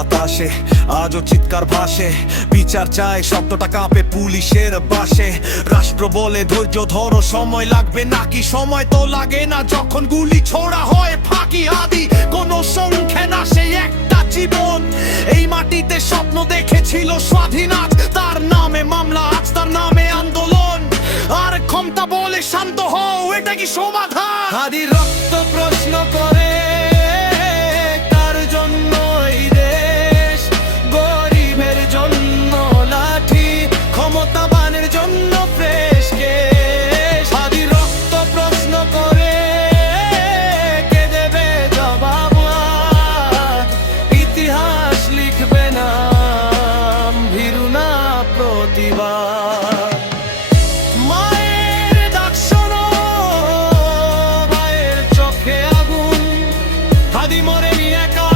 বাতাসে আজও চিৎকার ভাসে, বিচার চায় শব্দটা কাঁপে পুলিশের বাসে। রাষ্ট্র বলে ধৈর্য ধরো, সময় লাগবে নাকি? সময় তো লাগে না যখন গুলি ছোড়া হয় ফাঁকি। আদি কোনো সংখ্যা না, সেই একটা জীবন এই মাটিতে স্বপ্ন দেখেছিল স্বাধীন। আজ তার নামে মামলা, আজ তার নামে আন্দোলন। আর ক্ষমতা বলে শান্ত হও, এটা কি সমাধান? আদি রক্ত প্রশ্ন করে কার জন্য এই দেশ? গরিবের জন্য লাঠি, ক্ষমতাবানের জন্য ফ্রেশ কেশ। আদি রক্ত প্রশ্ন করে কে দেবে জবাব? ইতিহাস লিখবে না ভীরু না প্রতিবাদ। মায়ের ডাক শোনো, ভাইয়ের চোখে আগুন। হাদি মরেনি একা,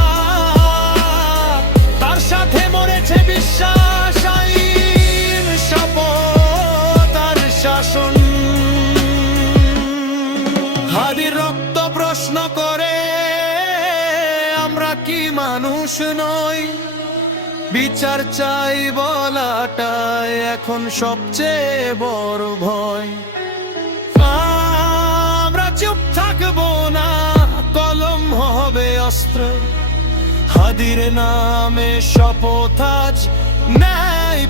তার সাথে মরেছে বিশ্বাস, আইন, শপথ আর শাসন। হাদির রক্ত প্রশ্ন করে আমরা কি মানুষ নই? বিচার চাই বলাটাই এখন সবচেয়ে বড় ভয়। আমরা চুপ থাকবো না, কলম হবে অস্ত্র। হাদির নামে শপথ আজ ন্যায়